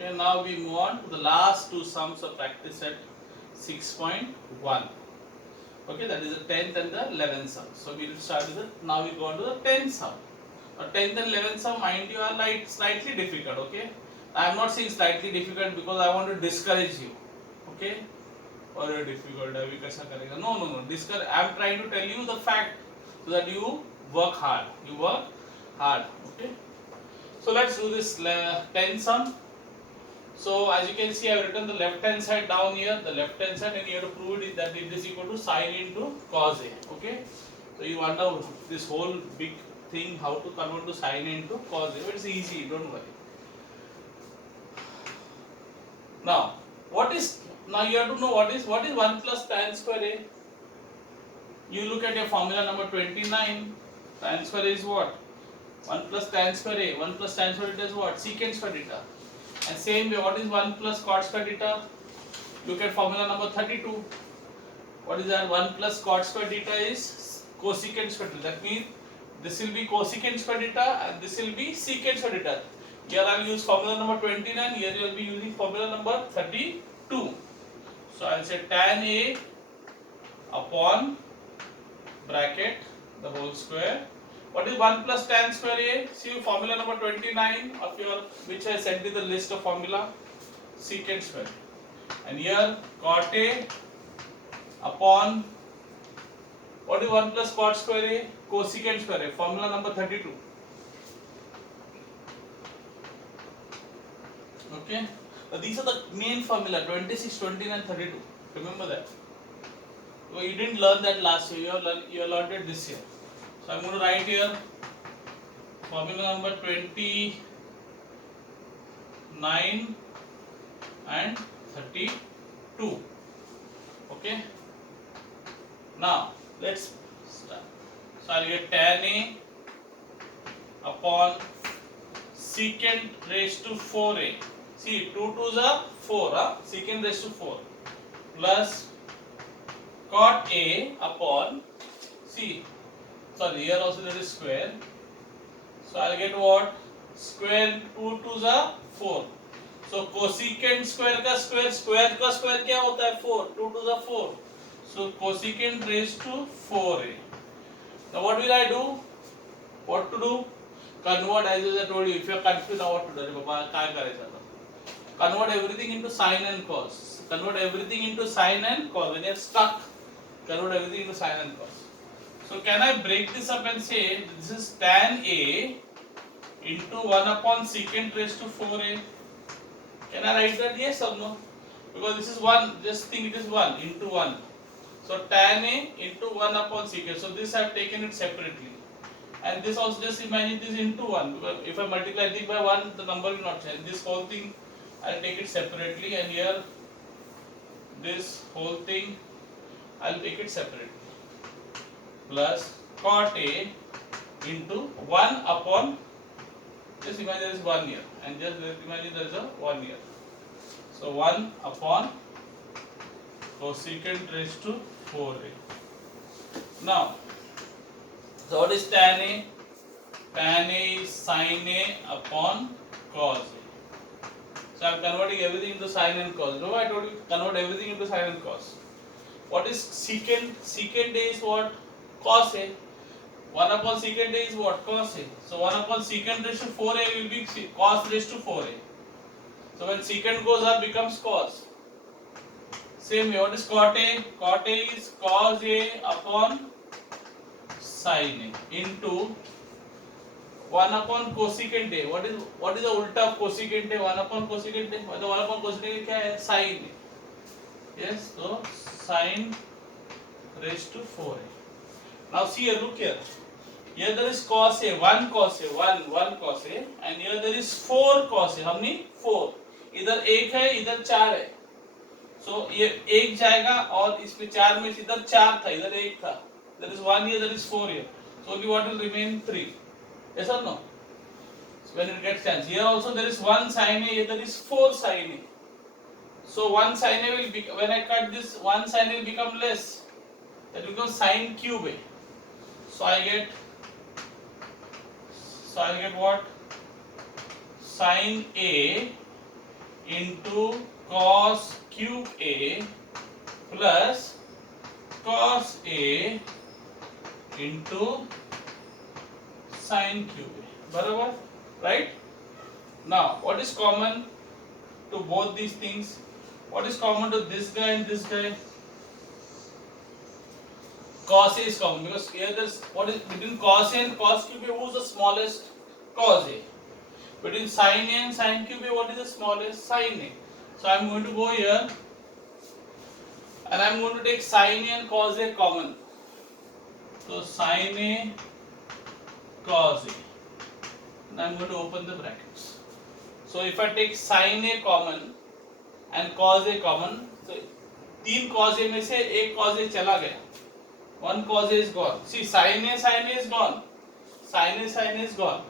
Okay, now we move on to the last two sums of practice set 6.1. Okay, that is the 10th and the 11th sum. So we will start with it. Now we go on to the 10th sum. 10th and 11th sum, mind you, are like slightly difficult. Okay, I am not saying slightly difficult because I want to discourage you. Okay, or difficult है अभी कैसा करेगा? No. Discourage. I am trying to tell you the fact so that you work hard. You work hard. Okay. So let's do this 10th sum. So as you can see, I have written the left hand side down here, the left hand side, and you have to prove it that it is equal to sine into cos A. Okay. So you wonder this whole big thing how to convert to sine into cos A. But it's easy, don't worry. Now you have to know what is 1 plus tan square A. You look at your formula number 29. Tan square A is what? 1 plus tan square A. 1 plus tan square theta is what? Secant square theta. And same way, what is 1 plus cot square theta? Look at formula number 32. What is that? 1 plus cot square theta is cosecant square theta. That means this will be cosecant square theta and this will be secant square theta. Here I will use formula number 29. Here you will be using formula number 32. So I will say tan A upon bracket the whole square. What is 1 plus tan square A? See formula number 29 of your, which I sent you the list of formula, secant square. And here cot A upon, what is 1 plus cot square A? Cosecant square A, formula number 32. Okay. So these are the main formula 26, 29, 32. Remember that. So you didn't learn that last year, you learned it this year. So I'm going to write here formula number 29 and 32. Okay. Now let's start. So I'll get tan A upon secant raised to 4A. See, 2 2s are 4, secant raised to 4 plus cot A upon, see, sorry, here also there is square. So I'll get what? Square 2 2s are 4. So cosecant square का square क्या होता है? 4. 2 2s are 4. So cosecant raised to 4A. Now what will I do? What to do? Convert, as I told you. If you are confused now what to do, Papa, काय करायचं आता? Convert everything into sine and cos. Convert everything into sine and cos. When you are stuck, convert everything into sine and cos. So can I break this up and say this is tan A into 1 upon secant raised to 4A? Can I write that? Yes or no? Because this is 1, just think it is 1 into 1. So tan A into 1 upon secant. So this I have taken it separately. And this also, just imagine this into 1. Because if I multiply everything by 1, the number will not change. This whole thing I will take it separately, and here this whole thing I will take it separately. Plus cot A into 1 upon, just imagine there is 1 here, and just imagine there is a 1 here. So 1 upon cosecant raised to 4A. Now, so what is tan A? Tan A is sine A upon cos A. So I am converting everything into sine and cos. Remember I told you convert everything into sine and cos. What is secant? Secant A is what? Cos A. 1 upon secant A is what? Cos A. So 1 upon secant raised to 4A will be cos raised to 4A. So when secant goes up, becomes cos. Same way, what is cot A? Cot A is cos A upon sine A into 1 upon cosecant A. What is the ulta of cosecant A? 1 upon cosecant A. 1 upon cosecant A क्या है? Sine A. Yes, so sine raised to 4A. Now see here, look here. Here there is cos A, 1 cos A, 1 cos A, and here there is 4 cos A. How many? 4. इधर 1 है, इधर 4 है. So ये 1 जाएगा और इसमें 4 में इधर 4 था, इधर 1 था. There is 1 here, there is 4 here. So only what will remain? 3. Yes or no? So when it gets chance. Here also there is 1 sin A, here there is 4 sin A. So 1 sin A will become, when I cut this, 1 sin A will become less. That will become sin cube A. So I get what? Sin A into cos cube A plus cos A into sin cube A. बराबर, right? Now, what is common to both these things? What is common to this guy and this guy? Cos A is common because here there's what is between cos A and cos cube A, who's the smallest? Cos A. Between sin A and sin cube A, what is the smallest? Sin A. So I'm going to go here and I'm going to take sin A and cos A common. So sin A cos A. And I'm going to open the brackets. So if I take sin A common and cos A common, so तीन cos A में से एक cos A चला गया. One cos A is gone. See, sin A is gone. Sin A is gone.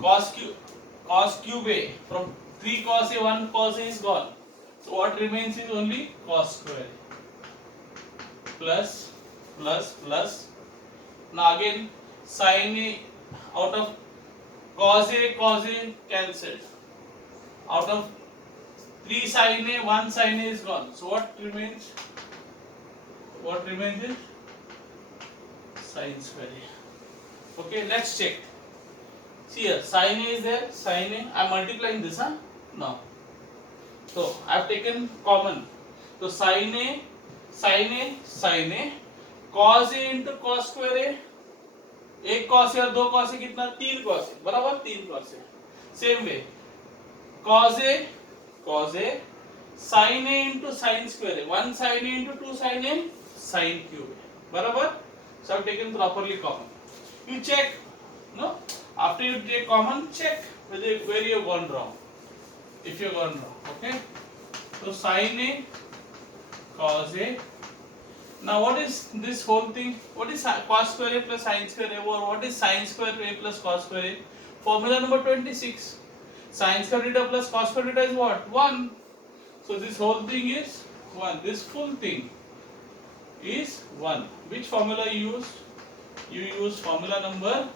Cos cube A, from 3 cos A, 1 cos A is gone. So what remains is only cos square A. Plus. Now again, sin A out of cos A cancelled. Out of 3 sin A, 1 sin A is gone. So what remains? What remains is sin square A. Okay, let's check. See here, sin A is there, sin A. I am multiplying this, huh? No. So I have taken common. So sin A, cos A into cos square A. एक cos A और दो cos A कितना? 3 cos A. बराबर 3 cos A. Same way. Cos A, sin A into sin square A. 1 sin A into 2 sin A, sin cube A. बराबर? So I have taken properly common. You check, no? After you take common, check where you have gone wrong. If you have gone wrong, okay? So sin A, cos A. Now what is this whole thing? What is cos square A plus sin square A? Or what is sin square A plus cos square A? Formula number 26. Sin square theta plus cos square theta is what? 1. So this whole thing is 1. This full thing is 1. Which formula you used? You use formula number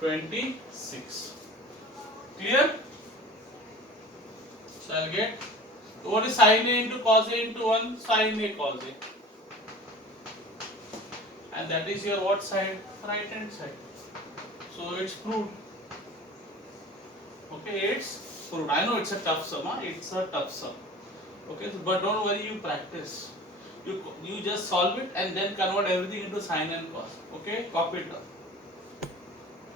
26. Clear? So I'll get what is sin A into cos A into 1? Sin A cos A. And that is your what side? Right hand side. So it's proved. Okay, it's proved. I know it's a tough sum, huh? It's a tough sum. Okay, but don't worry, you practice. You just solve it and then convert everything into sin and cos. Okay, copy it down.